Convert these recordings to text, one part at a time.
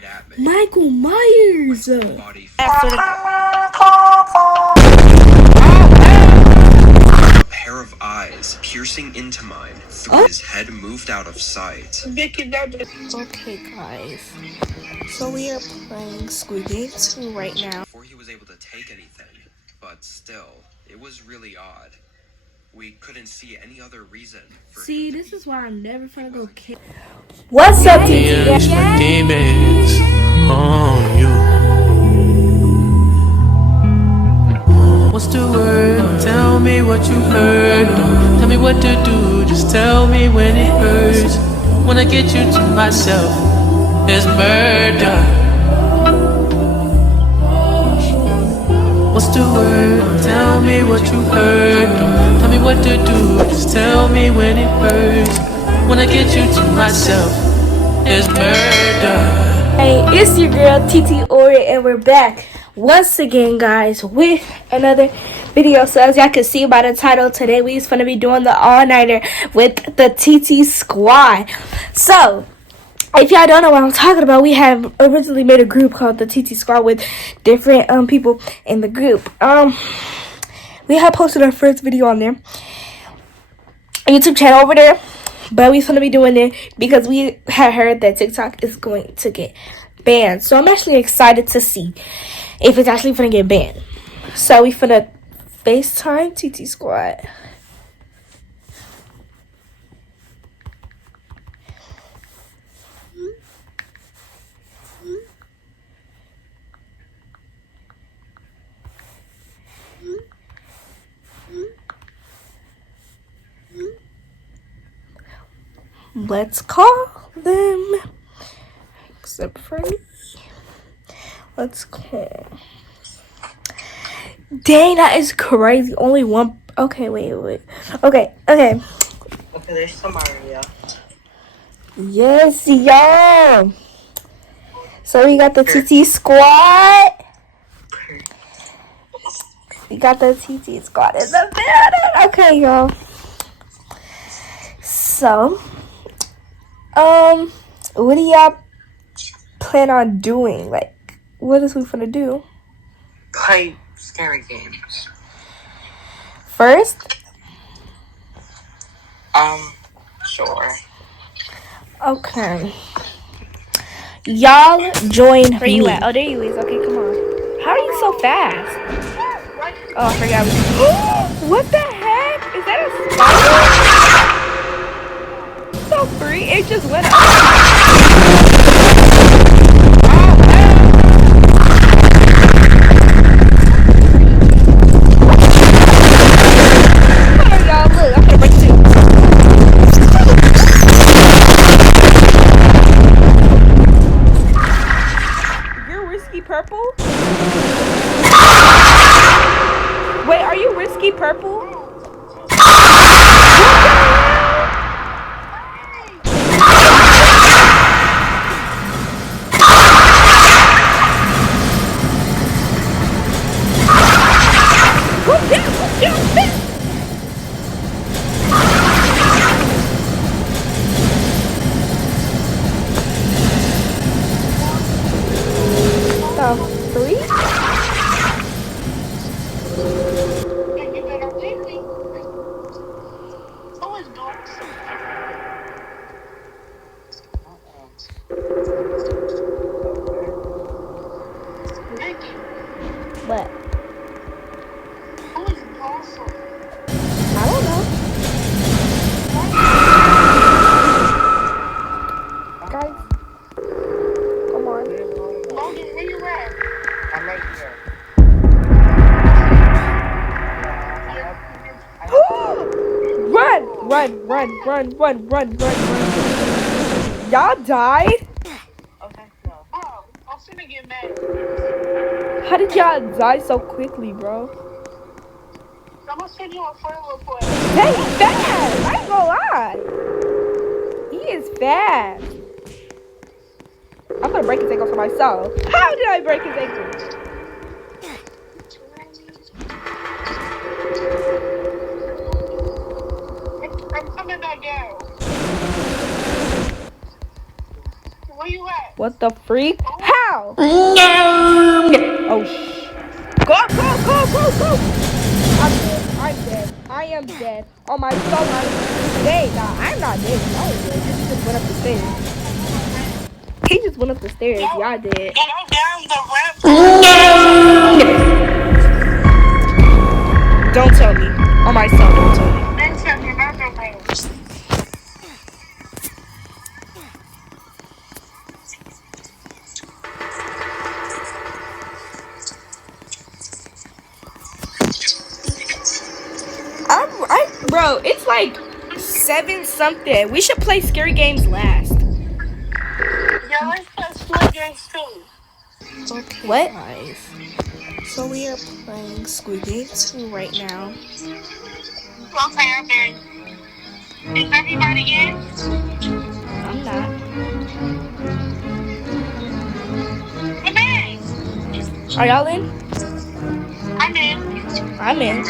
right at me. Michael Myers. Body a pair of eyes piercing into mine through his head moved out of sight. Okay, guys. So we are playing Squid Game 2 right now. Before he was able to take anything, but still, it was really odd. We couldn't see any other reason for See, this is why I'm never gonna go kill. What's up, TT? My demons on you. What's the word? Tell me what you heard. Don't tell me what to do. Just tell me when it hurts. When I get you to myself, there's murder. What's the word? Tell me what you heard. Don't tell me what to do. Just tell me when it hurts. When I get you to myself, there's murder. Hey, it's your girl TT Ori, and we're back once again, guys, with another video. So as y'all can see by the title, today we's gonna be doing the all-nighter with the TT squad. So if y'all don't know what I'm talking about, we have originally made a group called the TT squad with different people in the group. We had posted our first video on there, YouTube channel over there. But we're going to be doing it because we had heard that TikTok is going to get banned. So I'm actually excited to see if it's actually going to get banned. So we're going to FaceTime TT Squad. Let's call them. Except for me. Let's call. Dang, that is crazy. Only one. Okay, wait. Okay. Okay, there's somebody, yeah. Yes, y'all. So we got the TT squad. We got the TT squad in the building. Okay, y'all. So, what do y'all plan on doing? Like, what is we gonna do? Play scary games. First? Sure. Okay. Y'all join Where you me. at? Oh, there you is. Okay, come on. How are you so fast? Oh, I forgot. What the heck? Is that a spider? So free. It just went up. Purple? Wait, are you risky purple? What? Who is awesome? I don't know. Guys, come on. Logan, where you at? I'm right here. Run. Y'all died? Okay, no. Oh, I'm finna get mad. How did y'all die so quickly, bro? I'm gonna send you a friend request. Dang, he's fast! I ain't gonna lie. He is fast. I'm gonna break his ankle for myself. How did I break his ankle? I'm coming back down. Where you at? What the freak? How? Oh, Go, go, go, go, go! I'm dead. I'm dead. I am dead. Oh my soul, I'm dead. Nah, I'm not dead. Y'all are dead. He just went up the stairs. He just went up the stairs. Y'all dead. Go down the ramp. Don't tell me. Oh my soul, don't tell me. Then to another room. Bro, it's like 7 something. We should play scary games last. Yeah, let's play Squid Games too. Okay, What? guys. So we are playing Squid Game 2 right now. Okay, I'm in. Is everybody in? I'm not. I'm in. Are y'all in? I'm in. I'm in.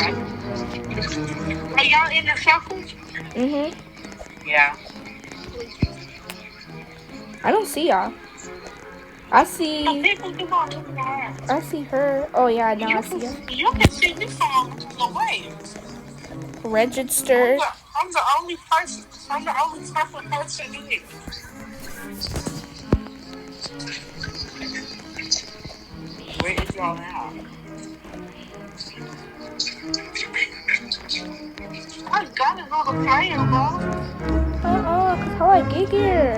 Are y'all in the circle? Mhm. Yeah. I don't see y'all. I see. People do not look around. I see her. Oh yeah, now I see her. You can see me from the way. Registered. I'm the only person. I'm the only purple person here. Where is y'all now? I gotta go to player, bro. Cause how I get here?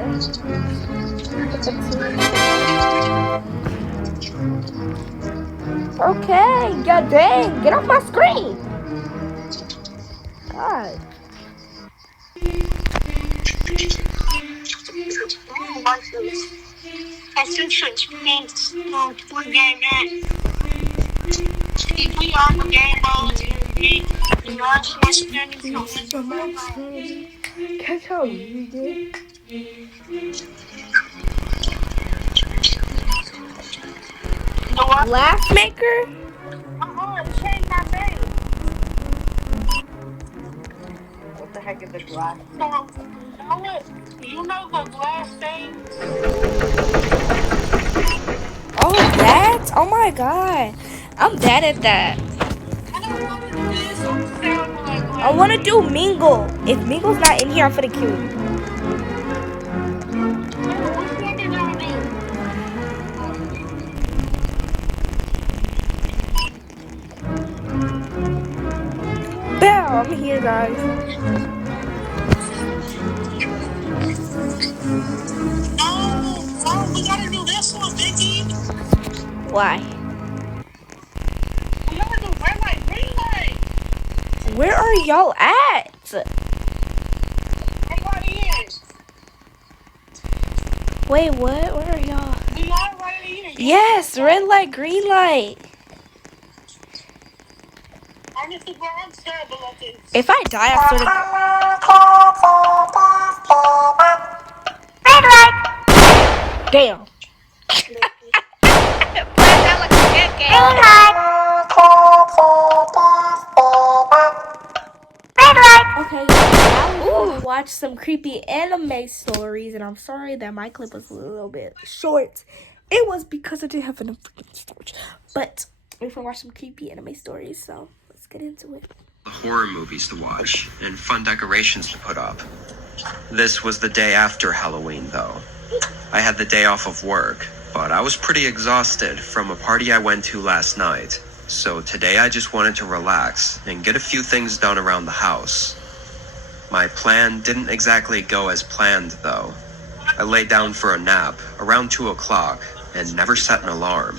Okay, god dang, get off my screen. God. Like this. I think Squid Game man. If we on the game mode, you know, I'm Catch how you did. the what? Laugh maker? Change my name. What the heck is the glass? So, you know the glass thing? Oh, that? Oh my god. I'm bad at that. I don't want to do this. I'm terrible at glass. I want to do Mingle. If Mingle's not in here, I'm finna kill you. Which one did y'all do? Bow, I'm here, guys. No, we gotta do this one, Vicky. Why? We gotta do red light, green light. Where are y'all at? Everybody is. Wait, what? Where are y'all? We are right here. Yes, red light, green light. Honestly, bro, I'm terrible at this. If I die, I sort of. Damn. Okay, now we're gonna watch some creepy anime stories, and I'm sorry that my clip was a little bit short. It was because I didn't have enough freaking storage. But we're gonna watch some creepy anime stories, so let's get into it. Horror movies to watch and fun decorations to put up. This was the day after Halloween, though. I had the day off of work, but I was pretty exhausted from a party I went to last night. So today I just wanted to relax and get a few things done around the house. My plan didn't exactly go as planned, though. I lay down for a nap around 2 o'clock and never set an alarm.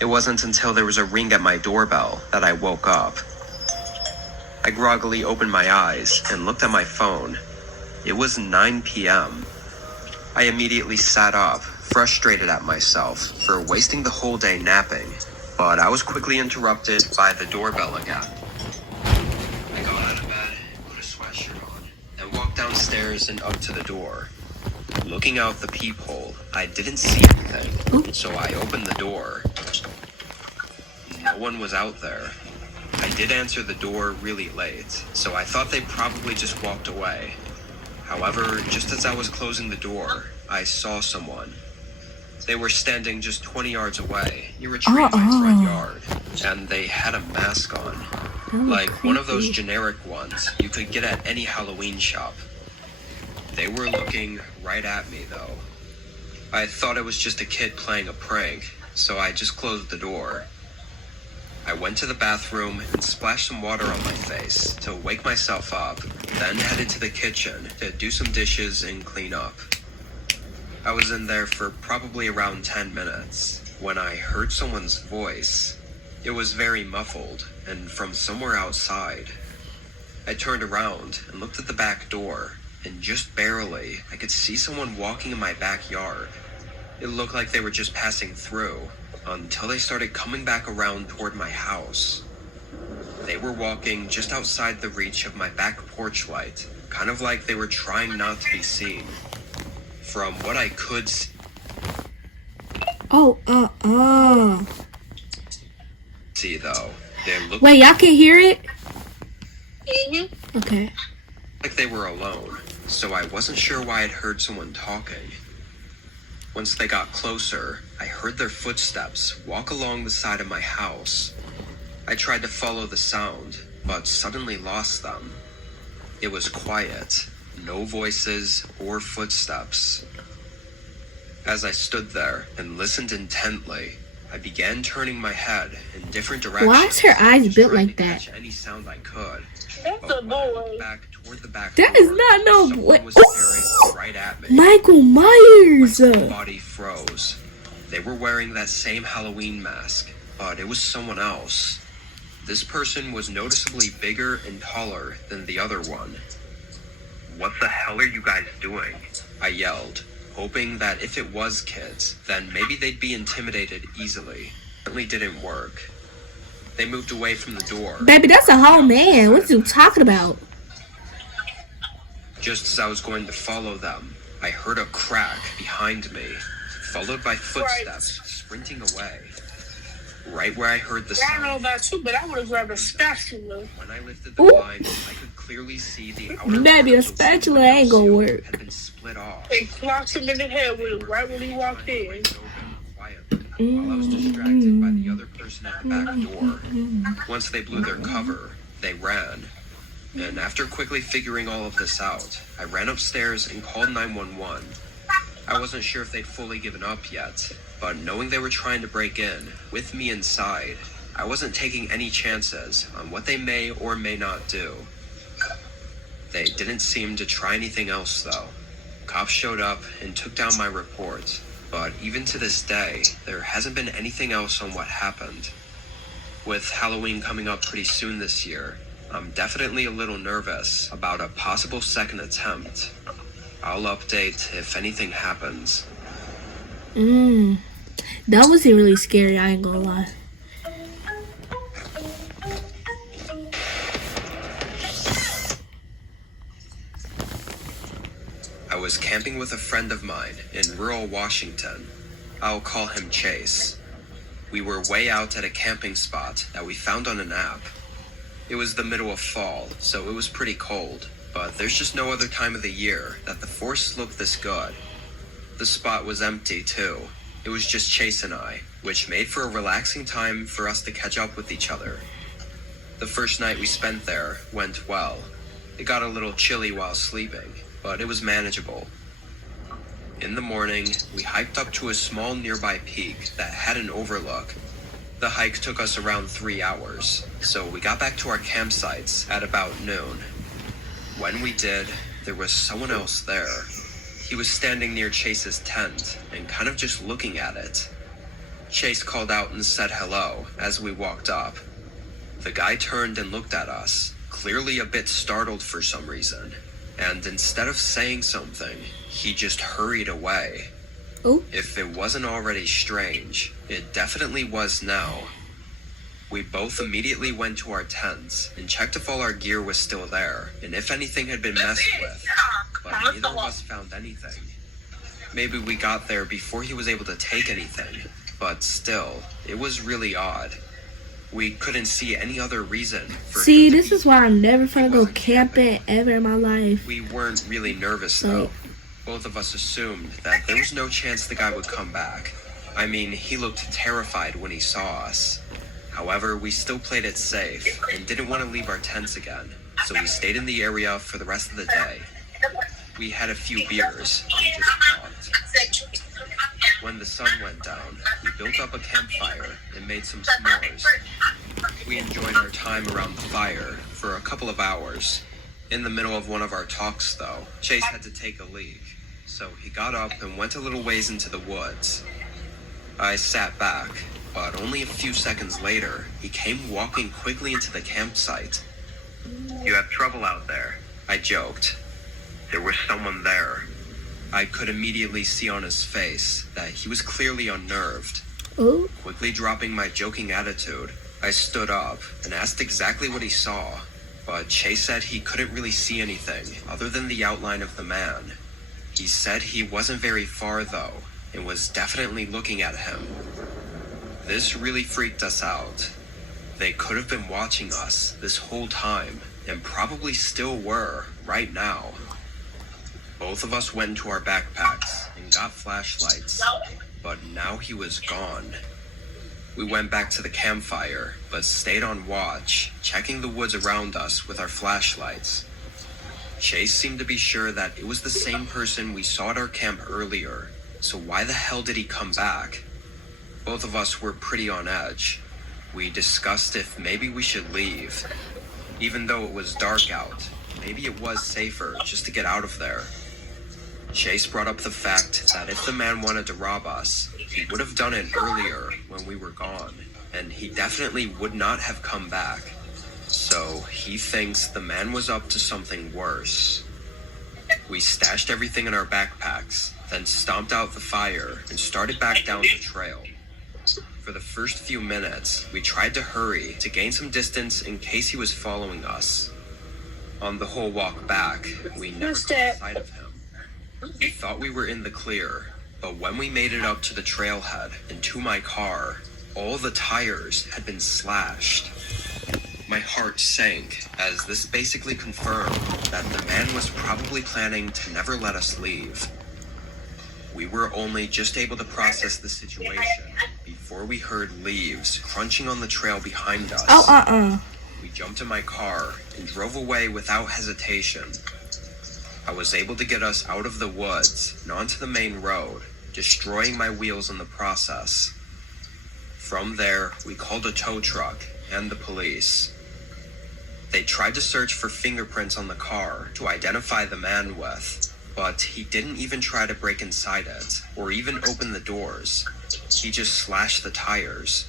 It wasn't until there was a ring at my doorbell that I woke up. I groggily opened my eyes and looked at my phone. It was 9 p.m. I immediately sat up, frustrated at myself for wasting the whole day napping, but I was quickly interrupted by the doorbell again. I got out of bed, put a sweatshirt on, and walked downstairs and up to the door. Looking out the peephole, I didn't see anything, so I opened the door. No one was out there. I did answer the door really late, so I thought they probably just walked away. However, just as I was closing the door, I saw someone. They were standing just 20 yards away, near a tree in my front yard, and they had a mask on. Like one of those generic ones you could get at any Halloween shop. They were looking right at me, though. I thought it was just a kid playing a prank, so I just closed the door. I went to the bathroom and splashed some water on my face to wake myself up, then headed to the kitchen to do some dishes and clean up. I was in there for probably around 10 minutes when I heard someone's voice. It was very muffled and from somewhere outside. I turned around and looked at the back door, and just barely, I could see someone walking in my backyard. It looked like they were just passing through until they started coming back around toward my house. They were walking just outside the reach of my back porch light, kind of like they were trying not to be seen. From what I could see, though, they looked Wait, y'all can hear it? Okay. like they were alone, so I wasn't sure why I'd heard someone talking. Once they got closer, I heard their footsteps walk along the side of my house. I tried to follow the sound, but suddenly lost them. It was quiet, no voices or footsteps. As I stood there and listened intently, I began turning my head in different directions. Why is her eyes just built trying like to that? catch any sound I could. That's But a when I looked boy. back toward the back That door, is not no someone boy. was staring right at me. Michael My Myers. whole body froze. They were wearing that same Halloween mask, but it was someone else. This person was noticeably bigger and taller than the other one. "What the hell are you guys doing?" I yelled, hoping that if it was kids, then maybe they'd be intimidated easily. It certainly didn't work. They moved away from the door. Baby, that's a whole man. What you talking about? Just as I was going to follow them, I heard a crack behind me, followed by footsteps sprinting away. Right where I heard the I don't know sound, about you, but I would have grabbed a spatula. when I lifted the blind, I could clearly see the outer Baby, a part of the spatula window ain't gonna sill work. had been split off. They clocked him in the head with it right when he walked in. While I was distracted by the other person at the back door. Once they blew their cover, they ran. And after quickly figuring all of this out, I ran upstairs and called 911. I wasn't sure if they'd fully given up yet, but knowing they were trying to break in, with me inside, I wasn't taking any chances on what they may or may not do. They didn't seem to try anything else, though. Cops showed up and took down my report, but even to this day, there hasn't been anything else on what happened. With Halloween coming up pretty soon this year, I'm definitely a little nervous about a possible second attempt. I'll update if anything happens. That was really scary, I ain't gonna lie. I was camping with a friend of mine in rural Washington. I'll call him Chase. We were way out at a camping spot that we found on an app. It was the middle of fall, so it was pretty cold, but there's just no other time of the year that the forests look this good. The spot was empty too. It was just Chase and I, which made for a relaxing time for us to catch up with each other. The first night we spent there went well. It got a little chilly while sleeping, but it was manageable. In the morning, we hiked up to a small nearby peak that had an overlook. The hike took us around 3 hours, so we got back to our campsites at about noon. When we did, there was someone else there. He was standing near Chase's tent and kind of just looking at it. Chase called out and said hello as we walked up. The guy turned and looked at us, clearly a bit startled for some reason, and instead of saying something, he just hurried away. Ooh. If it wasn't already strange, it definitely was now. We both immediately went to our tents and checked if all our gear was still there and if anything had been messed with, but neither of us found anything. Maybe we got there before he was able to take anything, but still, it was really odd. We couldn't see any other reason for See, him to this be is why I'm never He gonna go wasn't camping ever in my life. We weren't really nervous Like- though. Both of us assumed that there was no chance the guy would come back. I mean, he looked terrified when he saw us. However, we still played it safe and didn't want to leave our tents again, so we stayed in the area for the rest of the day. We had a few beers and just talked. When the sun went down, we built up a campfire and made some s'mores. We enjoyed our time around the fire for a couple of hours. In the middle of one of our talks, though, Chase had to take a leak, so he got up and went a little ways into the woods. I sat back, but only a few seconds later, he came walking quickly into the campsite. "You have trouble out there," I joked. There was someone there. I could immediately see on his face that he was clearly unnerved. Ooh. Quickly dropping my joking attitude, I stood up and asked exactly what he saw, but Chase said he couldn't really see anything other than the outline of the man. He said he wasn't very far though, and was definitely looking at him. This really freaked us out. They could have been watching us this whole time, and probably still were right now. Both of us went into our backpacks and got flashlights, but now he was gone. We went back to the campfire, but stayed on watch, checking the woods around us with our flashlights. Chase seemed to be sure that it was the same person we saw at our camp earlier, so why the hell did he come back? Both of us were pretty on edge. We discussed if maybe we should leave. Even though it was dark out, maybe it was safer just to get out of there. Chase brought up the fact that if the man wanted to rob us, he would have done it earlier when we were gone, and he definitely would not have come back. So he thinks the man was up to something worse. We stashed everything in our backpacks, then stomped out the fire and started back down the trail. For the first few minutes, we tried to hurry to gain some distance in case he was following us. On the whole walk back, we never caught sight of him. We thought we were in the clear, but when we made it up to the trailhead and to my car, all the tires had been slashed. My heart sank, as this basically confirmed that the man was probably planning to never let us leave. We were only just able to process the situation before we heard leaves crunching on the trail behind us. We jumped in my car and drove away without hesitation. I was able to get us out of the woods and onto the main road, destroying my wheels in the process. From there, we called a tow truck and the police. They tried to search for fingerprints on the car to identify the man with, but he didn't even try to break inside it or even open the doors. He just slashed the tires.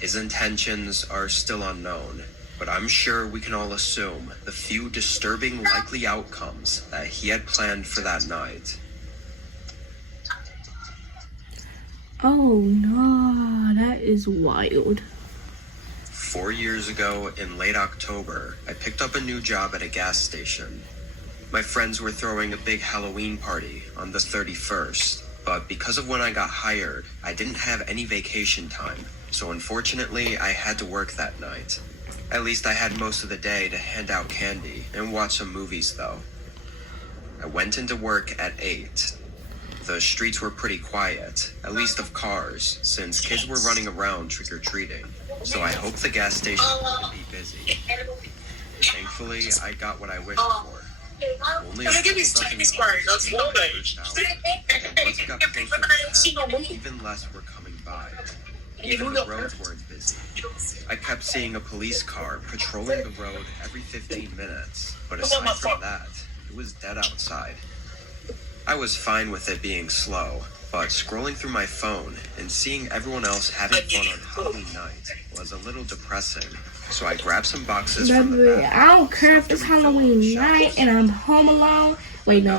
His intentions are still unknown, but I'm sure we can all assume the few disturbing likely outcomes that he had planned for that night. Oh no, that is wild. 4 years ago, in late October, I picked up a new job at a gas station. My friends were throwing a big Halloween party on the 31st, but because of when I got hired, I didn't have any vacation time, so unfortunately I had to work that night. At least I had most of the day to hand out candy and watch some movies though. I went into work at 8. The streets were pretty quiet, at least of cars, since kids were running around trick-or-treating, so I hoped the gas station wouldn't be busy. Thankfully, I got what I wished for. Only a couple dozen cars came out. Once it got closer to 10, even less were coming by. Even the roads weren't busy. I kept seeing a police car patrolling the road every 15 minutes, but aside from that, it was dead outside. I was fine with it being slow, but scrolling through my phone and seeing everyone else having fun on Halloween night was a little depressing, so I grabbed some boxes from the back. I don't care if it's Halloween night and I'm home alone. Wait, no,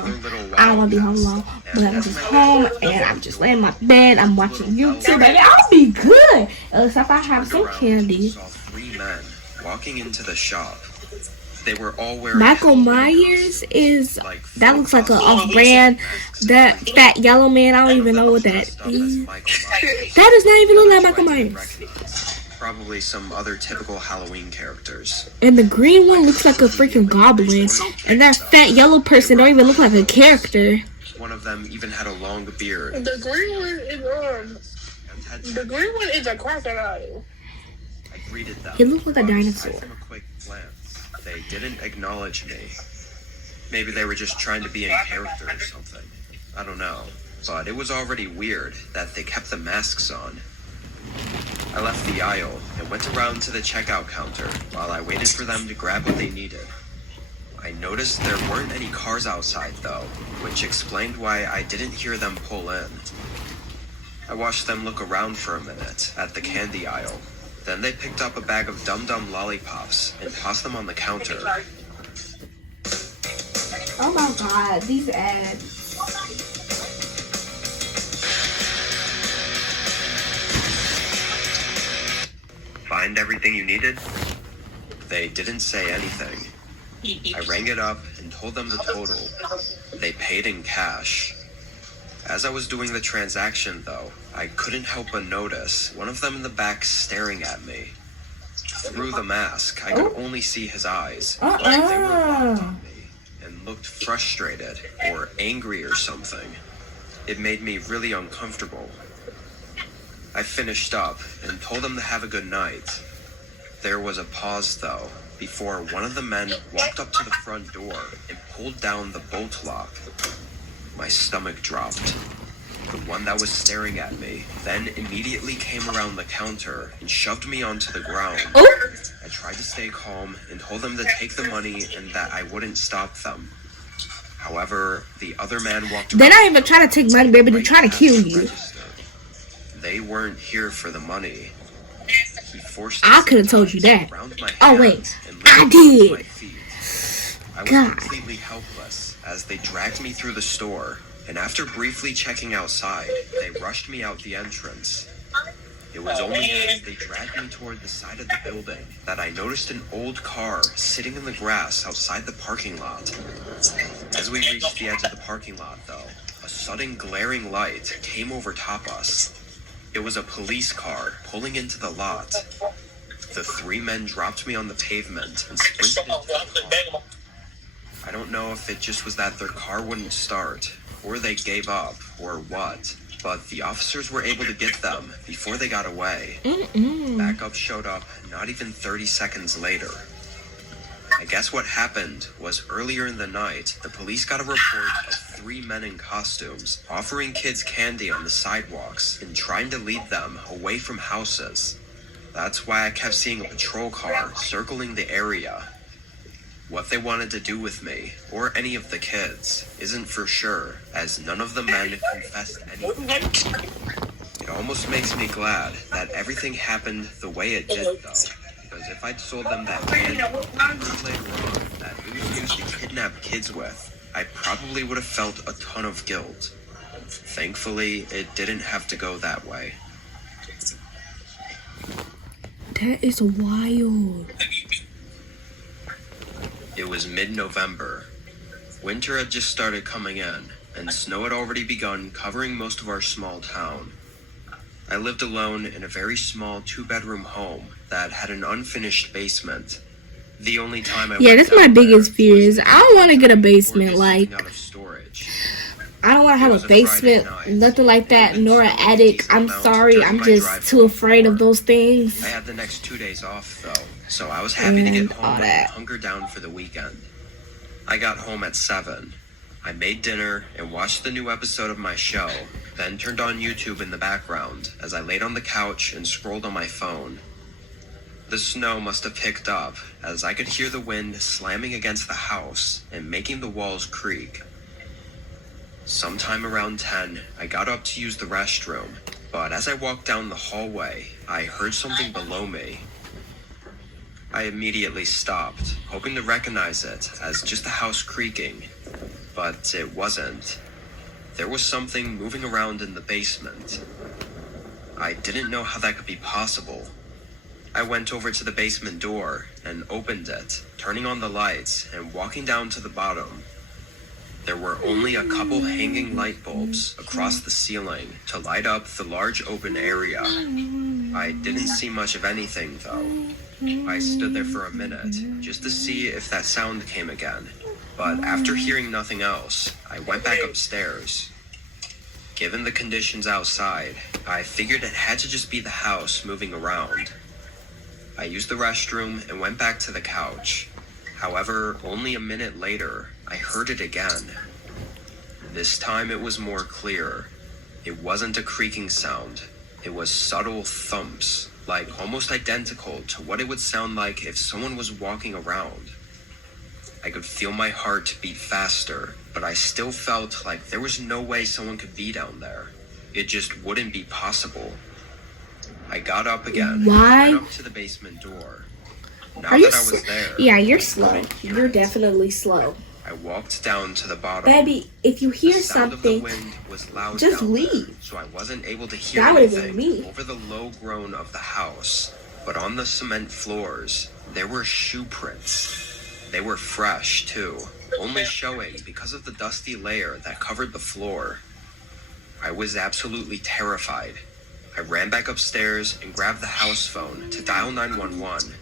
I don't want to be home alone, but I'm just home and I'm just laying in my bed. I'm watching YouTube, baby. I'll be good. Except I have some candy. Saw 3 men walking into the shop. They were all wearing Michael Myers is, that looks like an off-brand, that fat yellow man, I don't even know what that is. That does not even look like Michael Myers. Probably some other typical Halloween characters. And the green one looks like a freaking goblin. And that fat yellow person don't even look like a character. One of them even had a long beard. The green one is a crocodile. I greeted them. He looked like a dinosaur. Aside from a quick glance, they didn't acknowledge me. Maybe they were just trying to be in character or something. I don't know. But it was already weird that they kept the masks on. I left the aisle and went around to the checkout counter while I waited for them to grab what they needed. I noticed there weren't any cars outside though, which explained why I didn't hear them pull in. I watched them look around for a minute at the candy aisle. Then they picked up a bag of Dum Dum lollipops and tossed them on the counter. Oh my god, these ads. Find everything you needed? They didn't say anything. I rang it up and told them the total. They paid in cash. As I was doing the transaction though, I couldn't help but notice one of them in the back staring at me. Through the mask, I could only see his eyes, but they were locked on me and looked frustrated or angry or something. It made me really uncomfortable. I finished up and told them to have a good night. There was a pause though, before one of the men walked up to the front door and pulled down the bolt lock. My stomach dropped. The one that was staring at me then immediately came around the counter and shoved me onto the ground. I tried to stay calm and told them to take the money and that I wouldn't stop them. However, the other man walked around. They're not even trying to take money, baby. They're trying to kill you. They weren't here for the money. He forced I could have told you that. my Oh hands wait, and I lifted did. my feet. I was God. completely helpless as they dragged me through the store, and after briefly checking outside, they rushed me out the entrance. It was only as they dragged me toward the side of the building that I noticed an old car sitting in the grass outside the parking lot. As we reached the edge of the parking lot, though, a sudden glaring light came over top us. It was a police car pulling into the lot. The three men dropped me on the pavement and sprinted into the car. I don't know if it just was that their car wouldn't start, or they gave up, or what, but the officers were able to get them before they got away. Backup showed up not even 30 seconds later. I guess what happened was earlier in the night, the police got a report of three men in costumes offering kids candy on the sidewalks and trying to lead them away from houses. That's why I kept seeing a patrol car circling the area. What they wanted to do with me, or any of the kids, isn't for sure, as none of the men confessed anything. It almost makes me glad that everything happened the way it did, though. Because if I'd sold them that candy, later on, that it was used to kidnap kids with, I probably would have felt a ton of guilt. Thankfully, it didn't have to go that way. That is wild. It was mid-November. Winter had just started coming in, and snow had already begun covering most of our small town. I lived alone in a very small two-bedroom home that had an unfinished basement. The only time I Yeah, went that's my down biggest there fear was is to I don't want to get a or basement. just Like, getting out of storage. I don't want to have It a was a Friday basement, night. nothing like that, nor an attic. I'm Amount sorry, during I'm my just drive too home afraid from of those things. I had the next 2 days off, though, so I was happy to get And all home and that. hunker down for the weekend. I got home at 7. I made dinner and watched the new episode of my show, then turned on YouTube in the background as I laid on the couch and scrolled on my phone. The snow must have picked up, as I could hear the wind slamming against the house and making the walls creak. Sometime around 10, I got up to use the restroom, but as I walked down the hallway, I heard something below me. I immediately stopped, hoping to recognize it as just the house creaking, but it wasn't. There was something moving around in the basement. I didn't know how that could be possible. I went over to the basement door and opened it, turning on the lights and walking down to the bottom. There were only a couple hanging light bulbs across the ceiling to light up the large open area. I didn't see much of anything, though. I stood there for a minute, just to see if that sound came again. But after hearing nothing else, I went back upstairs. Given the conditions outside, I figured it had to just be the house moving around. I used the restroom and went back to the couch. However, only a minute later, I heard it again. This time it was more clear. It wasn't a creaking sound. It was subtle thumps, like almost identical to what it would sound like if someone was walking around. I could feel my heart beat faster, but I still felt like there was no way someone could be down there. It just wouldn't be possible. I got up again, Why? went up to the basement door. Now Are you that I was there, Yeah, you're slow. You're definitely slow. I walked down to the bottom. Baby, if you hear The sound of the something, wind was loud just down there, leave. so I wasn't able to hear That would've been anything me. over the low groan of the house. But on the cement floors, there were shoe prints. They were fresh, too, only showing because of the dusty layer that covered the floor. I was absolutely terrified. I ran back upstairs and grabbed the house phone to dial 911.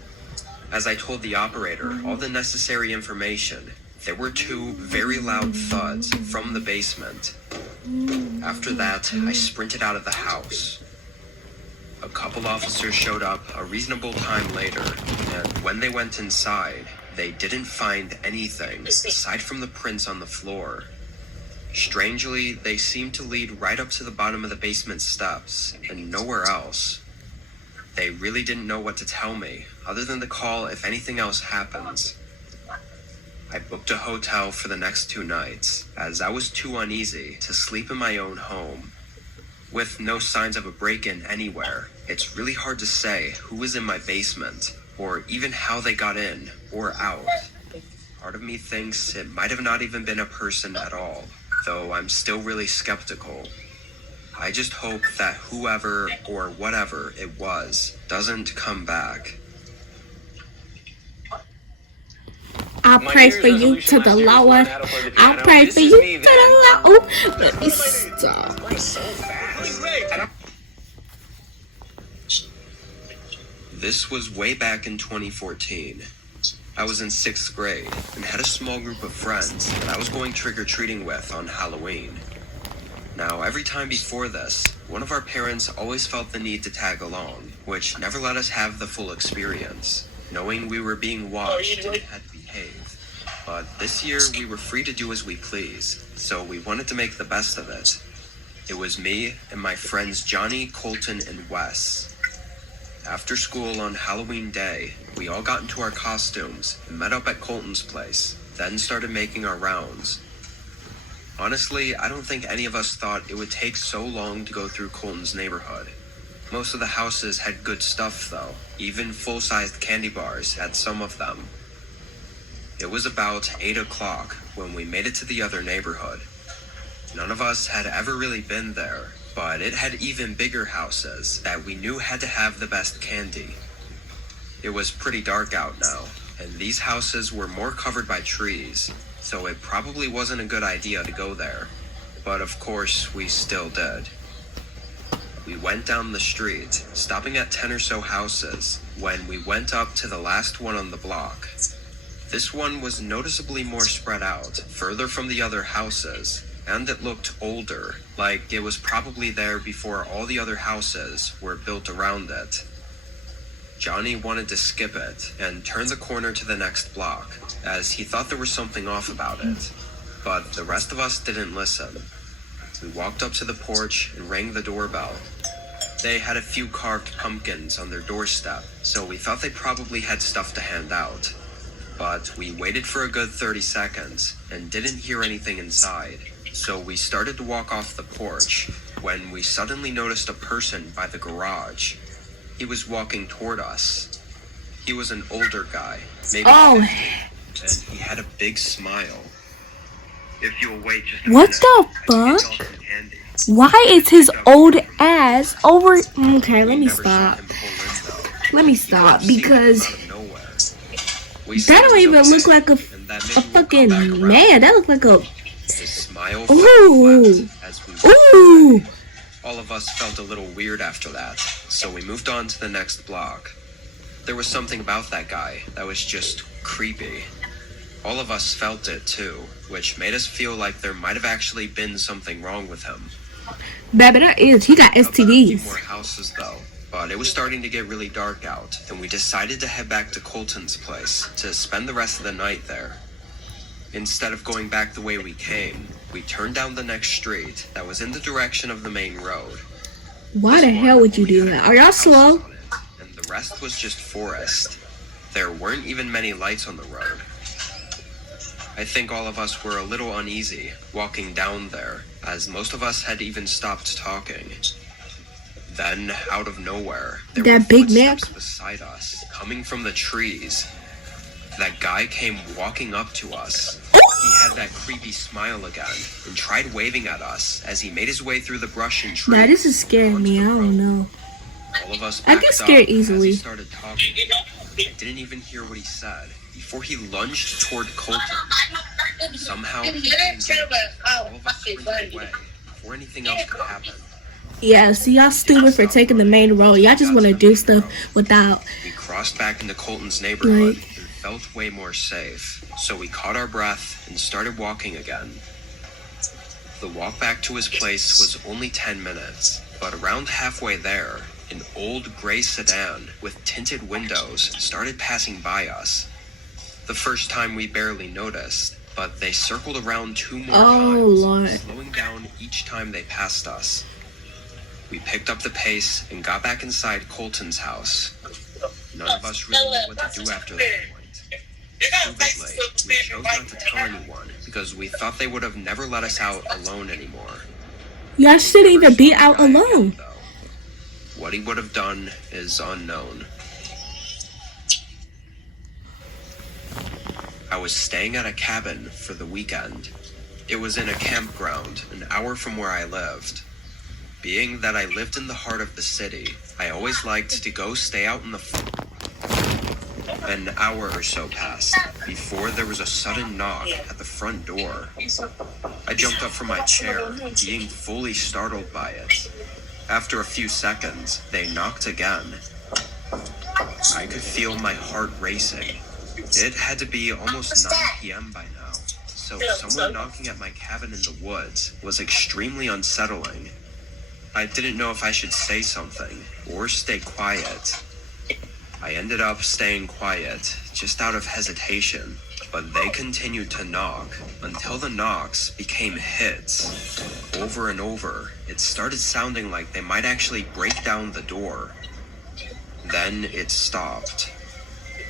As I told the operator all the necessary information, there were two very loud thuds from the basement. After that, I sprinted out of the house. A couple officers showed up a reasonable time later, and when they went inside, they didn't find anything aside from the prints on the floor. Strangely, they seemed to lead right up to the bottom of the basement steps and nowhere else. They really didn't know what to tell me, other than to call if anything else happens. I booked a hotel for the next 2 nights, as I was too uneasy to sleep in my own home. With no signs of a break-in anywhere, it's really hard to say who was in my basement, or even how they got in or out. Part of me thinks it might have not even been a person at all, though I'm still really skeptical. I just hope that whoever or whatever it was doesn't come back. I'll pray for you to the Lord. I'll pray for you to the Lord. Oh, let me stop. This was way back in 2014. I was in 6th grade and had a small group of friends that I was going trick-or-treating with on Halloween. Now, every time before this, one of our parents always felt the need to tag along, which never let us have the full experience, knowing we were being watched and had to behave. But this year, we were free to do as we please, so we wanted to make the best of it. It was me and my friends Johnny, Colton, and Wes. After school on Halloween day, we all got into our costumes and met up at Colton's place, then started making our rounds. Honestly, I don't think any of us thought it would take so long to go through Colton's neighborhood. Most of the houses had good stuff though, even full-sized candy bars at some of them. It was about 8 o'clock when we made it to the other neighborhood. None of us had ever really been there, but it had even bigger houses that we knew had to have the best candy. It was pretty dark out now, and these houses were more covered by trees, so it probably wasn't a good idea to go there. But of course, we still did. We went down the street, stopping at 10 or so houses, when we went up to the last one on the block. This one was noticeably more spread out, further from the other houses, and it looked older, like it was probably there before all the other houses were built around it. Johnny wanted to skip it and turn the corner to the next block, as he thought there was something off about it. But the rest of us didn't listen. We walked up to the porch and rang the doorbell. They had a few carved pumpkins on their doorstep, so we thought they probably had stuff to hand out. But we waited for a good 30 seconds and didn't hear anything inside, so we started to walk off the porch when we suddenly noticed a person by the garage. He was walking toward us. He was an older guy, maybe 50, and he had a big smile. If you'll wait just a What minute, the I can get y'all fuck? some candy. Why is his old ass over? Okay, let me Never saw stop. him pull in, though. Let me He stop could've seen because him out of nowhere. We that said don't it even was look okay, like a and that maybe we'll come fucking back around. man. That look like a His smile Ooh. flapped as we Ooh. walked away. All of us felt a little weird after that, so we moved on to the next block. There was something about that guy that was just creepy. All of us felt it too, which made us feel like there might have actually been something wrong with him. Baby, there is. He got A few more STDs. houses though, but it was starting to get really dark out, and we decided to head back to Colton's place to spend the rest of the night there. Instead of going back the way we came, we turned down the next street that was in the direction of the main road. Why the hell would you do that? Are y'all slow? And the rest was just forest. There weren't even many lights on the road. I think all of us were a little uneasy walking down there, as most of us had even stopped talking. Then, out of nowhere, there were That Big Mac? footsteps beside us, coming from the trees. That guy came walking up to us. He had that creepy smile again and tried waving at us as he made his way through the brush and trees. Nah, this is scaring me. I don't know. All of us I backed get scared up easily. As he started talking. I didn't even hear what he said before he lunged toward Colton. Somehow, he didn't get it. All of us sprinted away before anything else could happen. Yeah, see, y'all stupid for taking the main road. Y'all just want to do stuff without. We crossed back into Colton's neighborhood Like- and felt way more safe. So we caught our breath and started walking again. The walk back to his place was only 10 minutes, but around halfway there, an old gray sedan with tinted windows started passing by us. The first time we barely noticed, but they circled around 2 more Oh, times, Lord. slowing down each time they passed us. We picked up the pace and got back inside Colton's house. None of us really knew what to do after that point. Stupidly, we chose not to tell anyone because we thought they would have never let us out alone anymore. Y'all shouldn't even be Never saw out the guy again, alone. though. What he would have done is unknown. I was staying at a cabin for the weekend. It was in a campground an hour from where I lived. Being that I lived in the heart of the city, I always liked to go stay out in the An hour or so passed before there was a sudden knock at the front door. I jumped up from my chair, being fully startled by it. After a few seconds, they knocked again. I could feel my heart racing. It had to be almost 9 p.m. by now, so someone knocking at my cabin in the woods was extremely unsettling. I didn't know if I should say something or stay quiet. I ended up staying quiet, just out of hesitation, but they continued to knock until the knocks became hits. Over and over, it started sounding like they might actually break down the door. Then it stopped.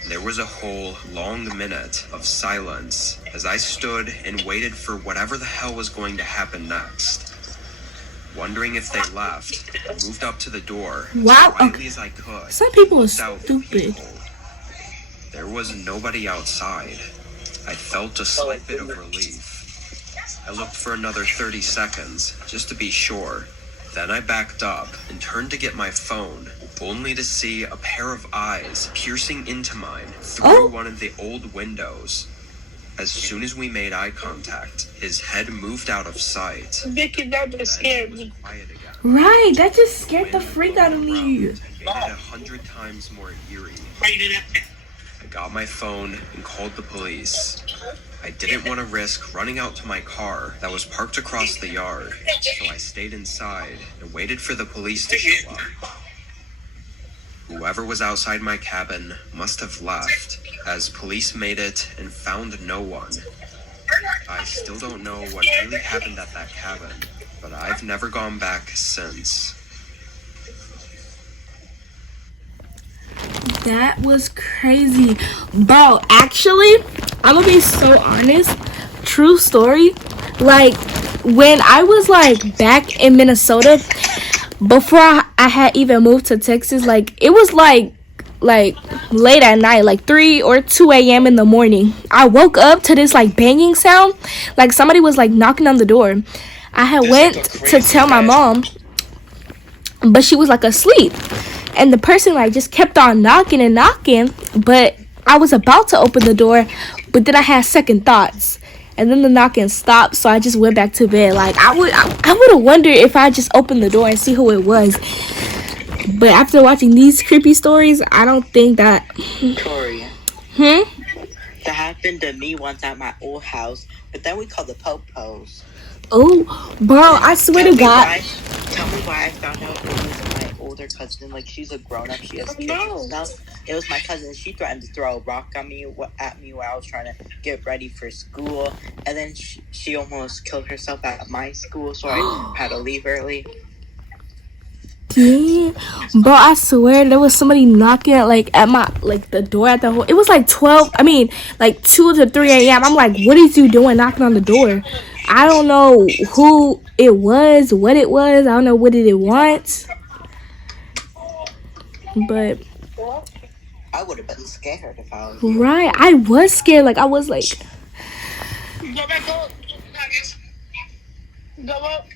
There was a whole long minute of silence as I stood and waited for whatever the hell was going to happen next. Wondering if they left, I moved up to the door Wow, as quietly as I could. Some people are Looked out the stupid. peephole. There was nobody outside. I felt a slight bit of relief. I looked for another 30 seconds, just to be sure. Then I backed up and turned to get my phone, only to see a pair of eyes piercing into mine through one of the old windows. As soon as we made eye contact, his head moved out of sight. Vicky, that just scared Then it me. was quiet again. Right, that just scared the freak out of me. Made it 100 times more eerie. I got my phone and called the police. I didn't want to risk running out to my car that was parked across the yard, so I stayed inside and waited for the police to show up. Whoever was outside my cabin must have left, as police made it and found no one. I still don't know what really happened at that cabin, but I've never gone back since. That was crazy. Bro, actually, I'm gonna be so honest. True story. Like, when I was like back in Minnesota, before I had even moved to Texas, like it was like late at night, like 3 or 2 a.m. in the morning. I woke up to this like banging sound, like somebody was like knocking on the door. I had went to tell my mom, but she was like asleep, and the person like just kept on knocking and knocking. But I was about to open the door, but then I had second thoughts, and then the knocking stopped, so I just went back to bed. Like I would have wondered if I just opened the door and see who it was. But after watching these creepy stories, I don't think that. Tori. Hmm? That happened to me once at my old house, but then we called the po-pos. Oh, bro, I swear to God. Tell me why I found out it was my older cousin. Like, she's a grown-up, she has kids and stuff. It was my cousin. She threatened to throw a rock at me while I was trying to get ready for school. And then she almost killed herself at my school, so I had to leave early. Yeah, bro, I swear there was somebody knocking at my the door at the whole. It was like 2 to 3 a.m. I'm like, what is you doing knocking on the door? I don't know who it was, what it was. I don't know what did it want. But I would have been scared if I was right, I was scared. Like I was like, Go back up. Go up.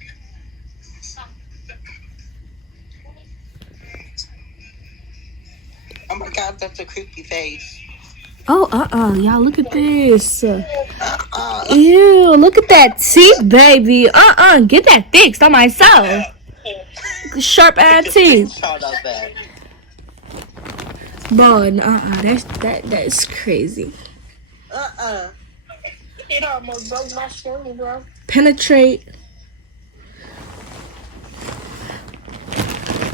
oh my God, that's a creepy face. oh y'all look at this. Ew, look at that teeth, baby. Get that fixed on myself. Sharp ass teeth. Bro, that's crazy. It almost broke my shoulder, bro. Penetrate.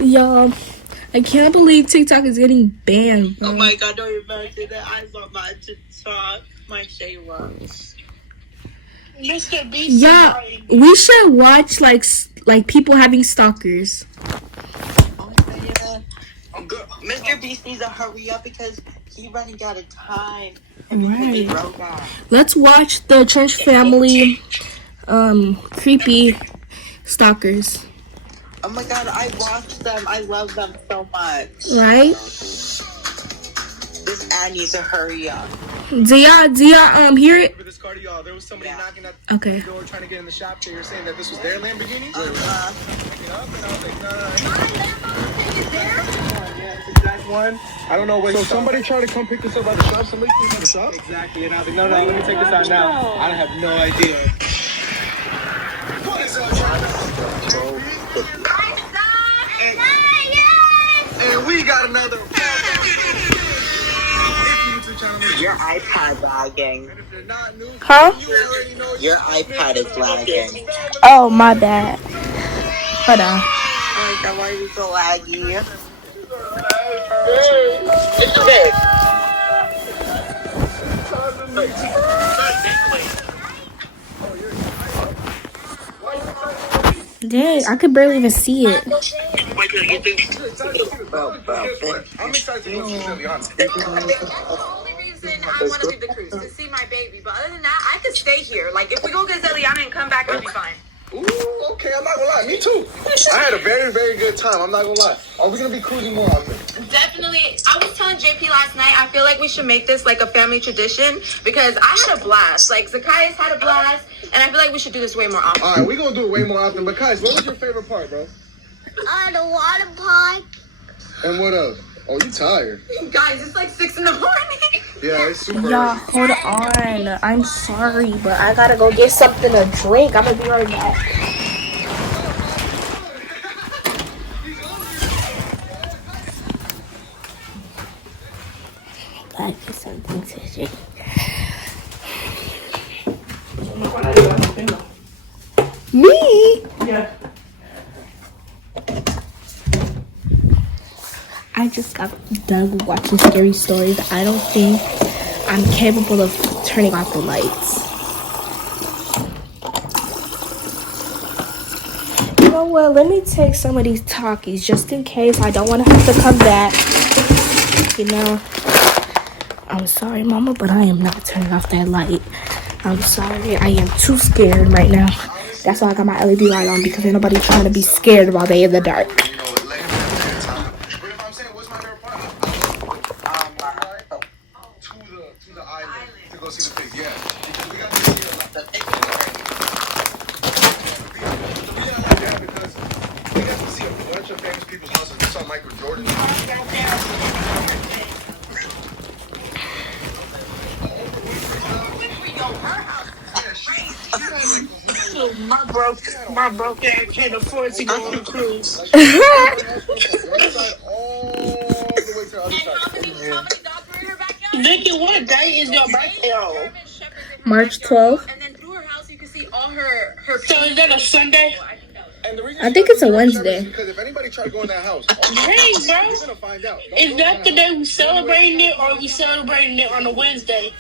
Y'all, I can't believe TikTok is getting banned, bro. Oh my God, don't imagine that. I love my TikTok, my Shayla. Mr. Beast. Yeah, we should watch like people having stalkers. Oh yeah. Mr. Beast needs to hurry up because he's running out of time. Right. Let's watch the Church Family creepy stalkers. Oh my God, I watched them. I love them so much. Right? This ad needs to hurry up. Do y'all hear it? For this car to y'all, there was somebody knocking at Okay. the door trying to get in the shop. They were saying that this was their Lamborghini. Pick it up, and I was like, no. Yeah, it's the exact one. I don't know what. So somebody tried to come pick this up at the shop. Somebody picked this up. Exactly, and I was like, no, let me take this out now. I have no idea. And we got another. Your iPad lagging. Huh? Your iPad is lagging. Oh, my bad. Hold on. Oh my God, why are you so laggy? Dang, I could barely even see it. I'm excited to meet you, to be honest. That's the only reason I want to leave the cruise, to see my baby. But other than that, I could stay here. Like, if we go get Zeliana and come back, I'll be fine. Ooh, okay, I'm not gonna lie. Me too. I had a very, very good time. I'm not gonna lie. Are we gonna be cruising more often? Definitely. I was telling JP last night, I feel like we should make this like a family tradition because I had a blast. Like, Zacchaeus had a blast, and I feel like we should do this way more often. All right, we're gonna do it way more often. But guys, what was your favorite part, bro? The water park. And what else? Oh, you tired? Guys, it's like 6 in the morning. Yeah, it's super. Y'all, hold on. I'm sorry, but I gotta go get something to drink. I'm gonna be right back. Gotta get something to drink. Me? Yeah. I just got done watching scary stories. I don't think I'm capable of turning off the lights. You know what? Let me take some of these talkies just in case I don't want to have to come back. You know, I'm sorry, Mama, but I am not turning off that light. I'm sorry. I am too scared right now. That's why I got my LED light on, because ain't nobody trying to be scared while they in the dark. My broke ass can't afford to go on a cruise. All the way to the other And side. how many dogs were in her backyard? Vicky, what day is your birthday on? March 12th. And then through her house, you can see all her. So is that a Sunday? And the reason I she think doesn't it's a do that service Wednesday. is because if anybody try to go in that house, Hey, bro. you're gonna find out. Don't Is go that in the that day we celebrating it, or we celebrating it on a Wednesday?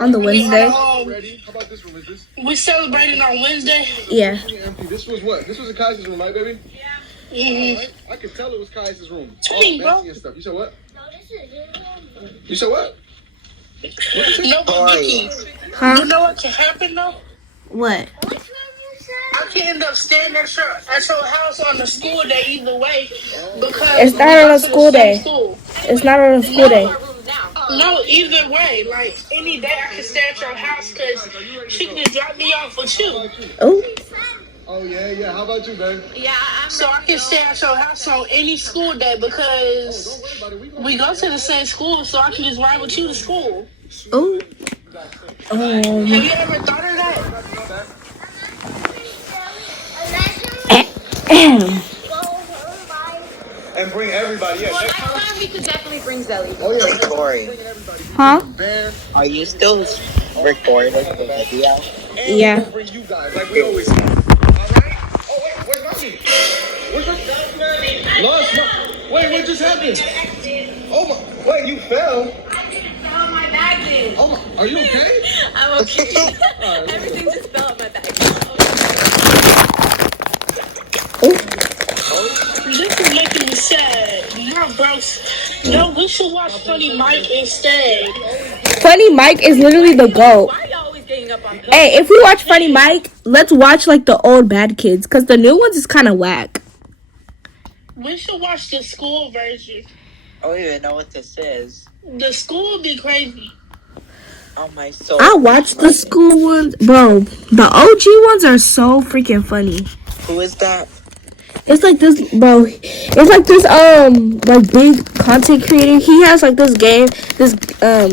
On the Wednesday. house. Ready? How about this room? Is this We celebrating on Wednesday? Yeah. empty? This was what? This was a Kai's room, right, baby? Mm-hmm. Right? I could tell it was Kai's room. Hey, bro. Messy and stuff. You said what? You said what? No, but Vicky, Huh? you know what can happen though? What? I can end up staying at your house on the school day either way because It's not we on go a to the school same day. school. It's not on a school day. No, either way, like any day I can stay at your house because she can just drop me off with you. Oh. Oh yeah. How about you, babe? Yeah, So I can stay at your house on any school day because we go to the same school, so I can just ride with you to school. Oh. Have you ever thought of that? And bring everybody. Yeah. Well, next time we could definitely bring Zelly. Oh yeah. Corey, Huh? Bear. are you still recording the video? And Yeah. we'll bring you guys like we always do. All right. Oh wait, where's Mommy? Where's her? Lost. Wait, what just happened? Oh my! Wait, you fell? I didn't fell my bag in. Oh my! Are you okay? I'm okay. Everything just fell on my bag. This is making me sad. No, bro. No, we should watch Funny Mike instead. Funny Mike is literally the GOAT. Why are you always getting up on pillows? Hey, if we watch Funny Mike, let's watch like the old bad kids, cause the new ones is kind of whack. We should watch the school version. I don't even know what this is. The school be crazy. Oh my soul. I watched the school ones, bro. The OG ones are so freaking funny. Who is that? It's like this, bro. It's like this, like big content creator. He has like this game, this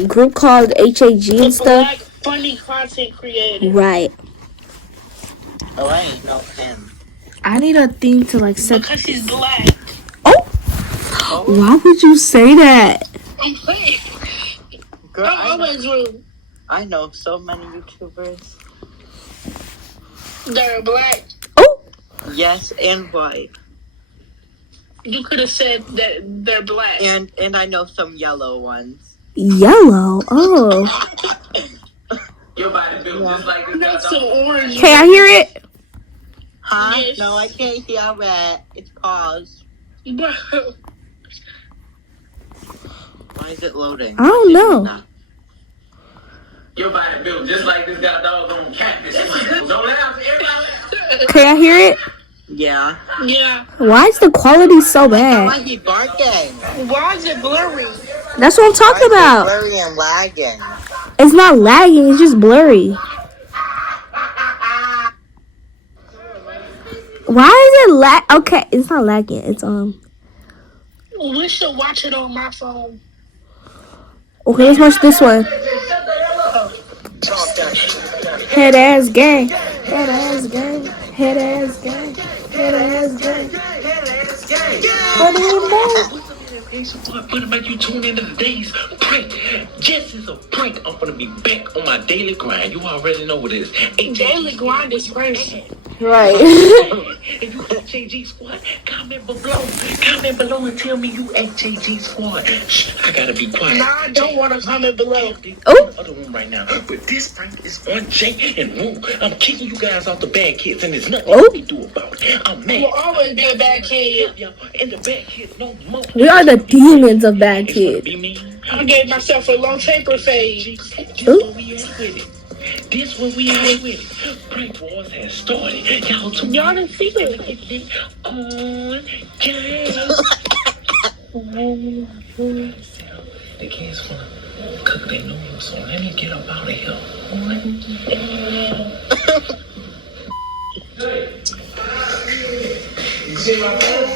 group called HAG and The stuff. black funny content creator. Right. Oh, I ain't know him. I need a thing to like set. Because he's black. Oh, why would you say that? I'm playing. Girl, I'm always rude. I know so many YouTubers. They're black. Oh, Yes, and white. You could have said that they're black. And I know some yellow ones. yellow. Oh, Your body built just like this. That's some orange. can I hear it? Huh? Yes. No, I can't hear it. It's paused. Bro. Why is it loading? I don't know. Your body built just like this guy dog on cactus. Don't laugh, everybody. Can I hear it? Yeah. Yeah. Why is the quality so Why bad? is he barking? Why is it blurry? That's what I'm Why talking is it about. blurry and lagging? It's not lagging. It's just blurry. Why is it lag? Okay, it's not lagging. It's We should watch it on my phone. Okay, let's watch this one. Head ass gang. Head ass gang. Head ass gang. Head ass gang. What do you know? I'm gonna make you tune into today's prank. Just as a prank, I'm gonna be back on my daily grind. You already know what it is. Daily grind is crazy. Right. If you HAG squad, comment below. Comment below and tell me you HAG squad. Shh, I gotta be quiet. Nah, I don't want to comment below. Oh. Other room right now, but this prank is on Jay and Woo. I'm kicking you guys off the bad kids, and there's nothing you can do about it. I'm mad. We'll always be a bad kid. Y'all, and the bad kids no more. We are the demons of bad It's gonna kids. be me. I gave myself a long taper fade. This where we at with it. This where we at with it. Prank wars has started. Y'all tune Y'all didn't see it. on Jay. The kids wanna cook their noodles, so let me get up out of here. You see my phone?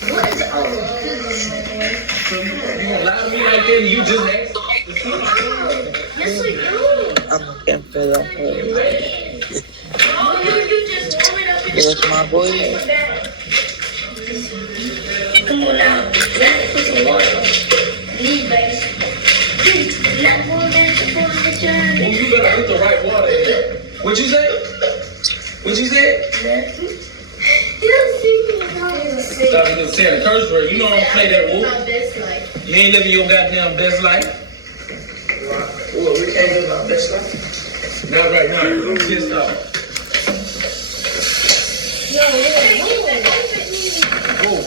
You gonna lie to me like that and you just asked? I'm looking for the hole. That's my boy. Come on now. Let's put some water. These bags. Not going back and forth with your You better put the right water in. What you say? What you said? Stop saying the curse word. You know I don't play that rule. You ain't living your goddamn best life. Well, we can't live our best life. Not right now. Don't just stop. Oh.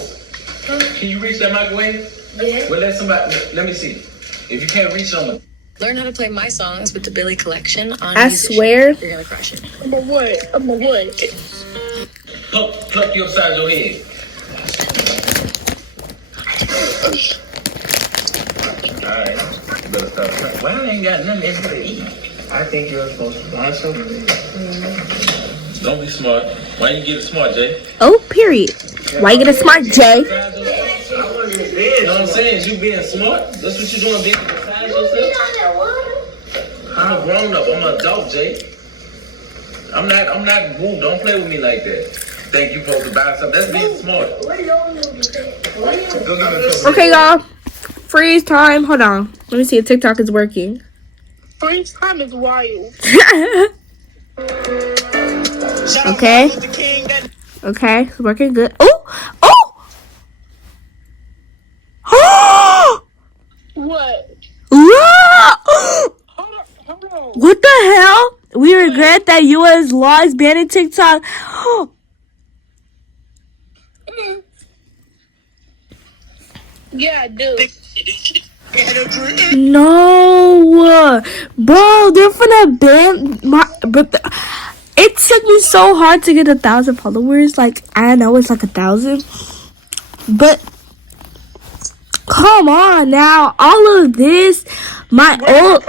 Can you reach that microwave? Yeah. Well, let me see. If you can't reach someone. Learn how to play my songs with the Billy collection on I Musician. swear. You're gonna crush it. I'm a what? Pluck you upside your head. Alright. Better stop. Well, I ain't got nothing else to eat. I think you're supposed to buy something. Don't be smart. Why you get it smart, Jay? Oh, period. Why you get a smart J? You know what I'm saying? Is you being smart? That's what you doing, being beside yourself? I'm a grown up. I'm an adult, Jay. I'm not woo. Don't play with me like that. Think you supposed to buy something. That's being smart. Go get me some. Okay, y'all. Freeze time. Hold on. Let me see if TikTok is working. Freeze time is wild. Okay. Okay, it's working good. Oh! Oh! What? Yeah! Hold on. What the hell? We regret that U.S. law is banning TikTok. Yeah, I do. No, bro, they're finna ban my. But it took me so hard to get 1,000 followers. Like, I know it's like 1,000, but come on now, all of this, all of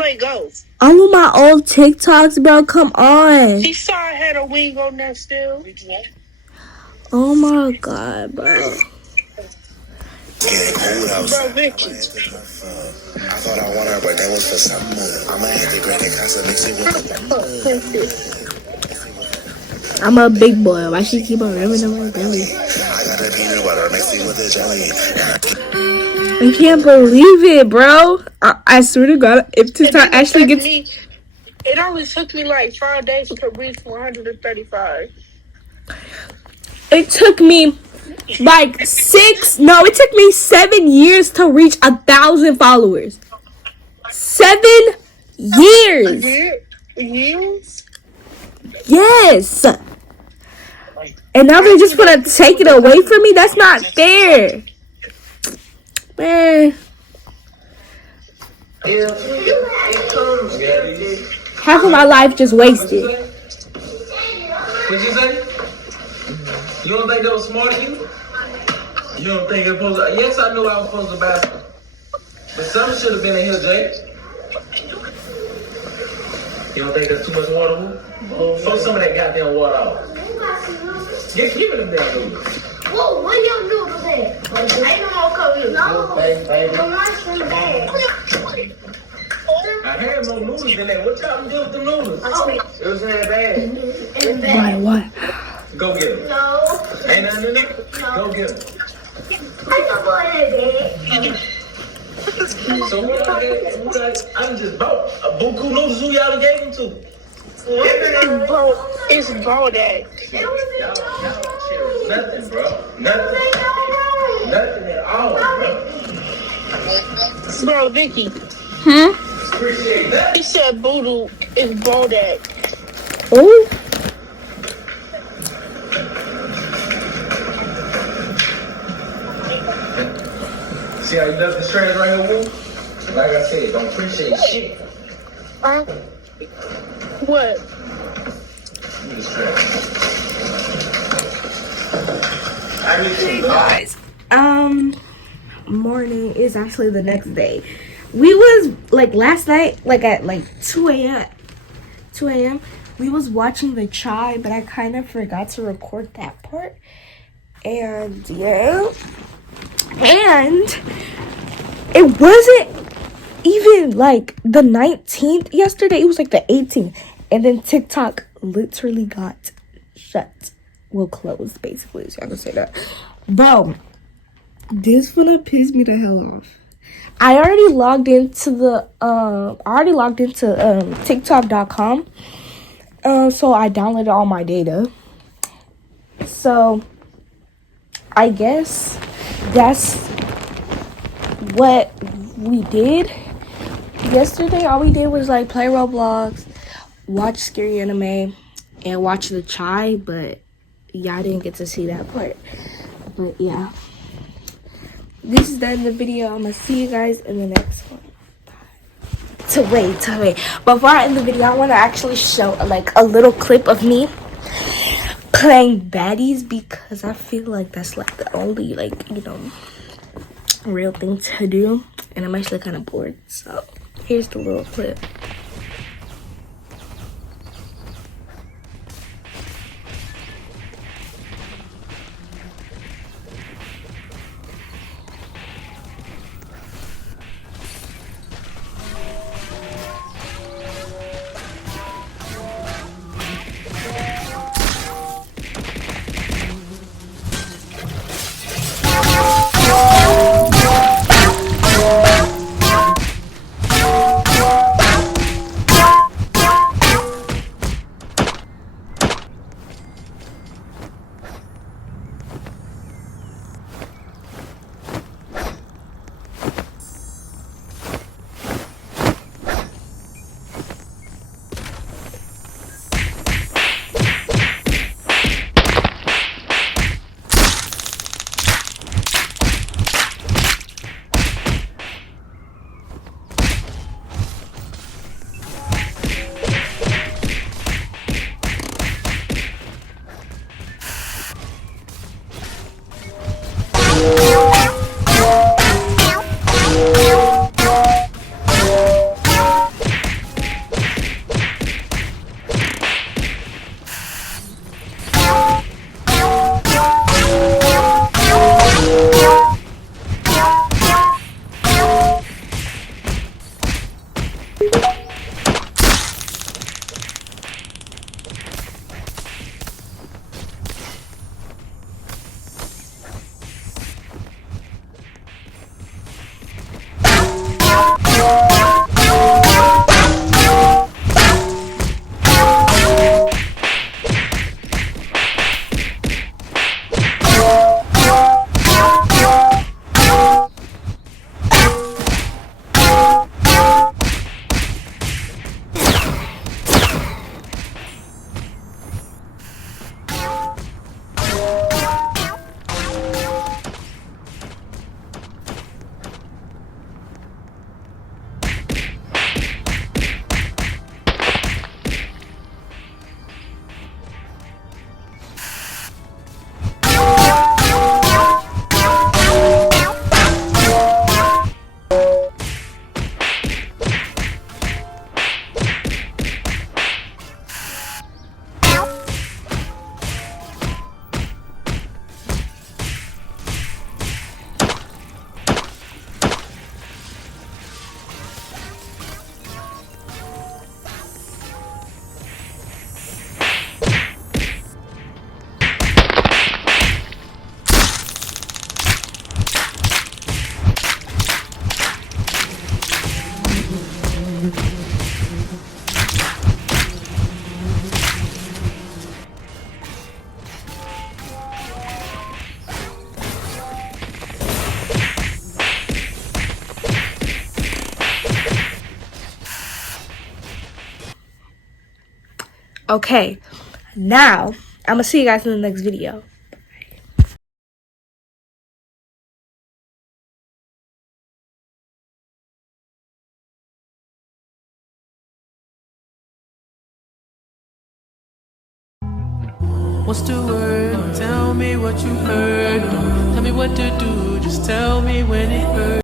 my old TikToks, bro. Come on. She saw I had a wing on there still. Oh my god, bro. Bro, Vicky. I thought I wanted her, but that was for something more. I'ma have to grab that casa mix it with I'm a big boy. Why she keep on rubbing on my belly? I got that peanut butter mixed it with the jelly. I can't believe it, bro. I swear to God, if TikTok actually gets... It only took me like 5 days to reach 135. It took me like it took me 7 years to reach 1,000 followers. 7 years. Years? Yes. And now they're just gonna take it away from me? That's not fair. Man. Half of my life just wasted. What'd you say? You don't think that was smart of you? You don't think it was supposed to... Yes, I knew I was supposed to buy some. But some should have been in here, Jay. You don't think there's too much water? Throw some of that goddamn water out. Give it them damn noodles. Whoa, where your noodles at? I ain't no more cover. No, I'm not in the bag. I had more noodles than that. What y'all do with the noodles? It was in that bag. In the bag. What? Go get them. No. Ain't nothing in there? Go get them. I don't go in that bag. So what I just bought a buku noodles. Who y'all gave them to? It's Bodak. Y'all cherish nothing, bro. Nothing. Nothing at all, bro. Bro, Vicky. Appreciate that. He said Voodoo is Bodak. Oh. See how you left the strands right here, Woo? Like I said, don't appreciate shit. What? Guys, morning is actually the next day. We was like last night, like at like 2 a.m. We was watching the chai, but I kind of forgot to record that part. And yeah, and it wasn't even like the 19th yesterday. It was like the 18th, and then TikTok literally got shut will close, basically, so I can say that. Bro, this gonna piss me the hell off. I already logged into TikTok.com. So I downloaded all my data. So I guess that's what we did yesterday. All we did was like play Roblox, watch scary anime, and watch the chai, but y'all didn't get to see that part. But yeah, this is the end of the video. I'm gonna see you guys in the next one. Wait. Before I end the video, I want to actually show like a little clip of me playing baddies, because I feel like that's like the only like, you know, real thing to do, and I'm actually kind of bored. So here's the little clip. Okay, now I'm gonna see you guys in the next video. What's the word? Tell me what you heard. Don't tell me what to do, just tell me when it hurts.